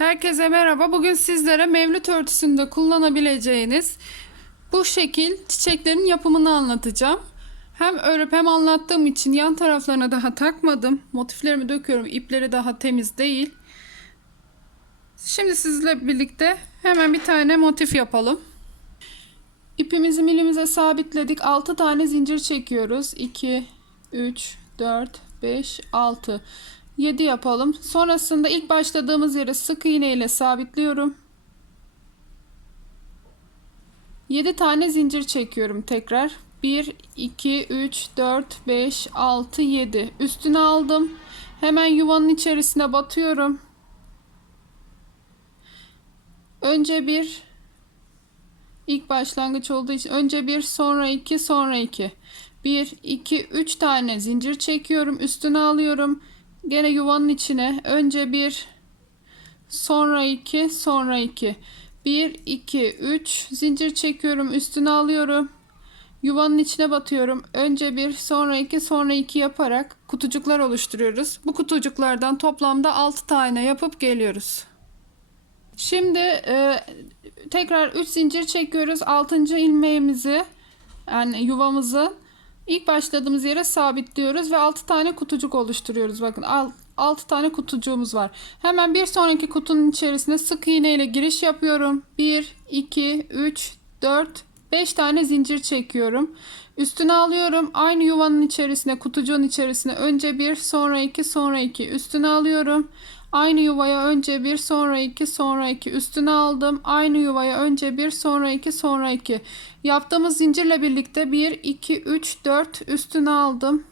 Herkese merhaba. Bugün sizlere mevlüt örtüsünde kullanabileceğiniz bu şekil çiçeklerin yapımını anlatacağım. Hem örüp hem anlattığım için yan taraflarına daha takmadım. Motiflerimi döküyorum. İpleri daha temiz değil. Şimdi sizle birlikte hemen bir tane motif yapalım. İpimizi milimize sabitledik. 6 tane zincir çekiyoruz. 2, 3, 4, 5, 6. 7 yapalım. Sonrasında ilk başladığımız yere sık iğne ile sabitliyorum. 7 tane zincir çekiyorum tekrar. 1, 2, 3, 4, 5, 6, 7. Üstüne aldım. Hemen yuvanın içerisine batıyorum. Önce bir ilk başlangıç olduğu için önce bir sonra iki sonra iki. 1, 2, 3 tane zincir çekiyorum. Üstüne alıyorum. Gene yuvanın içine önce bir sonra iki sonra iki. 1, 2, 3 zincir çekiyorum. Üstüne alıyorum. Yuvanın içine batıyorum. Önce bir sonra iki sonra iki yaparak kutucuklar oluşturuyoruz. Bu kutucuklardan toplamda 6 tane yapıp geliyoruz. Şimdi e, tekrar 3 zincir çekiyoruz. 6. ilmeğimizi yani yuvamızı ilk başladığımız yere sabitliyoruz ve 6 tane kutucuk oluşturuyoruz. Bakın 6 tane kutucuğumuz var. Hemen bir sonraki kutunun içerisine sık iğne ile giriş yapıyorum. 1 2 3 4 5 tane zincir çekiyorum. Üstüne alıyorum. Aynı yuvanın içerisine, kutucuğun içerisine önce bir, sonra iki, sonra iki. Üstüne alıyorum. Aynı yuvaya önce bir, sonra iki, sonra iki. Üstüne aldım. Aynı yuvaya önce bir, sonra iki, sonra iki. Yaptığımız zincirle birlikte 1, 2, 3, 4 üstüne aldım.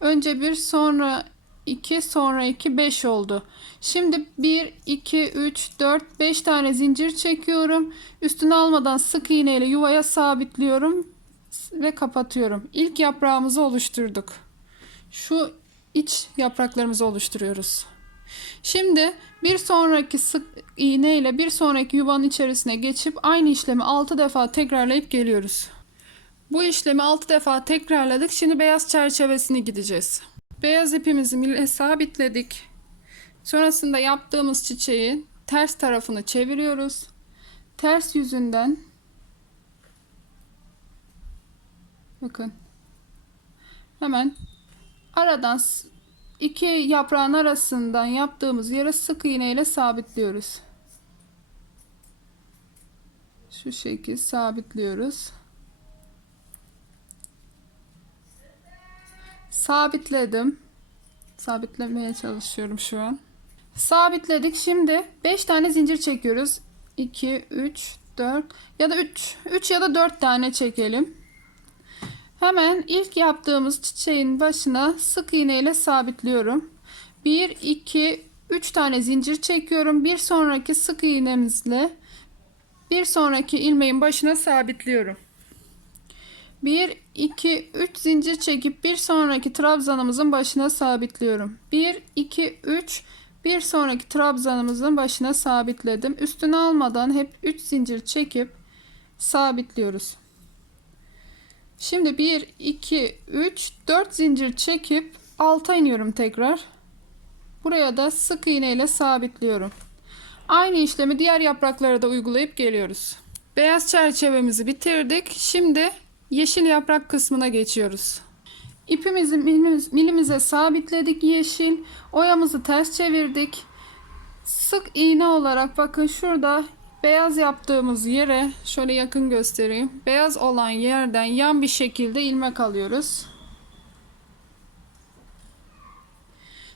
Önce bir, sonra 2, sonra 2, 5 oldu. Şimdi 1, 2, 3, 4, 5 tane zincir çekiyorum. Üstüne almadan sık iğne ile yuvaya sabitliyorum ve kapatıyorum. İlk yaprağımızı oluşturduk. Şu iç yapraklarımızı oluşturuyoruz. Şimdi bir sonraki sık iğne ile bir sonraki yuvanın içerisine geçip aynı işlemi 6 defa tekrarlayıp geliyoruz. Bu işlemi 6 defa tekrarladık. Şimdi beyaz çerçevesini gideceğiz. Beyaz ipimizi mile sabitledik. Sonrasında yaptığımız çiçeğin ters tarafını çeviriyoruz. Ters yüzünden bakın hemen aradan iki yaprağın arasından yaptığımız yere sık iğne ile sabitliyoruz. Şu şekil sabitliyoruz. Sabitledim. Sabitlemeye çalışıyorum şu an. Sabitledik. Şimdi 5 tane zincir çekiyoruz. 2, 3, 4 ya da 3, 3 ya da 4 tane çekelim. Hemen ilk yaptığımız çiçeğin başına sık iğne ile sabitliyorum. 1, 2, 3 tane zincir çekiyorum. Bir sonraki sık iğnemizle bir sonraki ilmeğin başına sabitliyorum. 1, 2, 3 zincir çekip bir sonraki trabzanımızın başına sabitliyorum. 1, 2, 3 bir sonraki trabzanımızın başına sabitledim. Üstüne almadan hep 3 zincir çekip sabitliyoruz. Şimdi 1, 2, 3, 4 zincir çekip alta iniyorum tekrar. Buraya da sık iğne ile sabitliyorum. Aynı işlemi diğer yapraklara da uygulayıp geliyoruz. Beyaz çerçevemizi bitirdik. Şimdi yeşil yaprak kısmına geçiyoruz. İpimizi milimiz- milimize sabitledik yeşil. Oyamızı ters çevirdik. Sık iğne olarak bakın şurada beyaz yaptığımız yere şöyle yakın göstereyim. Beyaz olan yerden yan bir şekilde ilmek alıyoruz.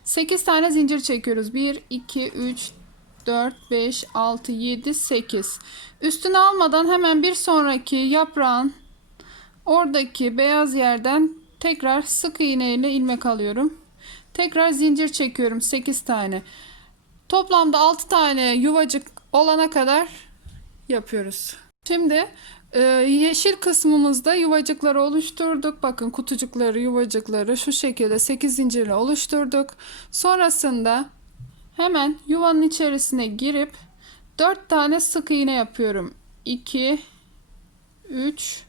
8 tane zincir çekiyoruz. 1 2 3 4 5 6 7 8. Üstüne almadan hemen bir sonraki yaprağın oradaki beyaz yerden tekrar sık iğne ile ilmek alıyorum. Tekrar zincir çekiyorum 8 tane. Toplamda 6 tane yuvacık olana kadar yapıyoruz. Şimdi e, yeşil kısmımızda yuvacıkları oluşturduk. Bakın kutucukları, yuvacıkları şu şekilde 8 zincirle oluşturduk. Sonrasında hemen yuvanın içerisine girip 4 tane sık iğne yapıyorum. 2 3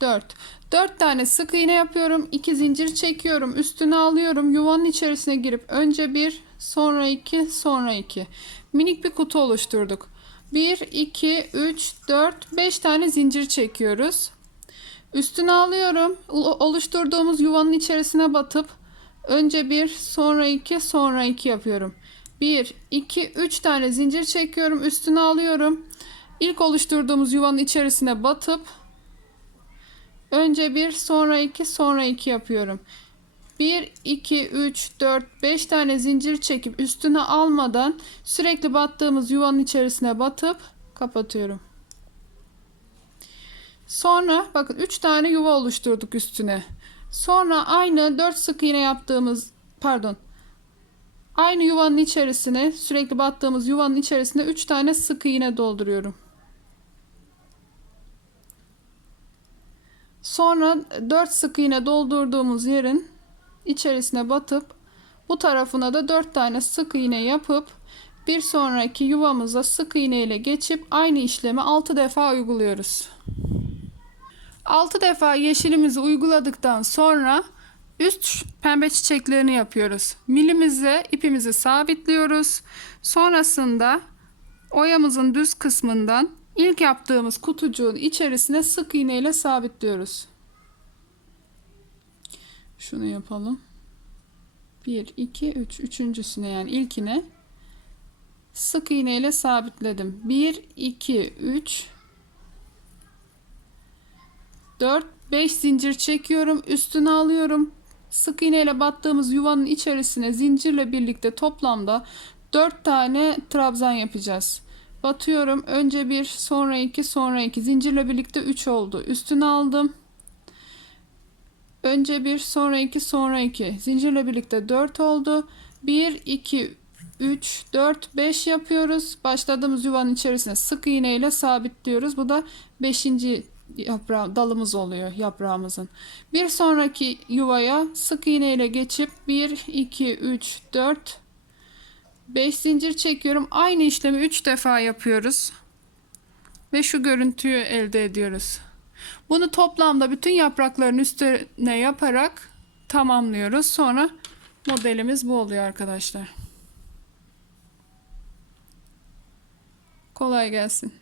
4. 4 tane sık iğne yapıyorum. 2 zincir çekiyorum. Üstüne alıyorum. Yuvanın içerisine girip önce bir sonra 2, sonra 2. Minik bir kutu oluşturduk. 1, 2, 3, 4, 5 tane zincir çekiyoruz. Üstüne alıyorum. Oluşturduğumuz yuvanın içerisine batıp önce 1, sonra 2, sonra 2 yapıyorum. 1, 2, 3 tane zincir çekiyorum. Üstüne alıyorum. İlk oluşturduğumuz yuvanın içerisine batıp önce 1, sonra 2, sonra 2 yapıyorum. 1, 2, 3, 4, 5 tane zincir çekip üstüne almadan sürekli battığımız yuvanın içerisine batıp kapatıyorum. Sonra bakın 3 tane yuva oluşturduk üstüne. Sonra aynı 4 sık iğne yaptığımız pardon aynı yuvanın içerisine sürekli battığımız yuvanın içerisine 3 tane sık iğne dolduruyorum. Sonra 4 sık iğne doldurduğumuz yerin içerisine batıp bu tarafına da 4 tane sık iğne yapıp bir sonraki yuvamıza sık iğne ile geçip aynı işlemi 6 defa uyguluyoruz. 6 defa yeşilimizi uyguladıktan sonra üst pembe çiçeklerini yapıyoruz. Milimizle ipimizi sabitliyoruz. Sonrasında oyamızın düz kısmından ilk yaptığımız kutucuğun içerisine sık iğne ile sabitliyoruz. Şunu yapalım. 1, 2, 3. Üçüncüsüne yani ilkine sık iğne ile sabitledim. 1, 2, 3, 4, 5 zincir çekiyorum. Üstüne alıyorum. Sık iğne ile battığımız yuvanın içerisine zincirle birlikte toplamda 4 tane trabzan yapacağız. Batıyorum. Önce 1, sonra 2, sonra 2. Zincirle birlikte 3 oldu. Üstüne aldım. Önce 1, sonra 2, sonra 2. Zincirle birlikte 4 oldu. 1, 2, 3, 4, 5 yapıyoruz. Başladığımız yuvanın içerisine sık iğne ile sabitliyoruz. Bu da 5. yaprağı, dalımız oluyor yaprağımızın. Bir sonraki yuvaya sık iğne ile geçip 1, 2, 3, 4, 5 zincir çekiyorum. Aynı işlemi 3 defa yapıyoruz. Ve şu görüntüyü elde ediyoruz. Bunu toplamda bütün yaprakların üstüne yaparak tamamlıyoruz. Sonra modelimiz bu oluyor arkadaşlar. Kolay gelsin.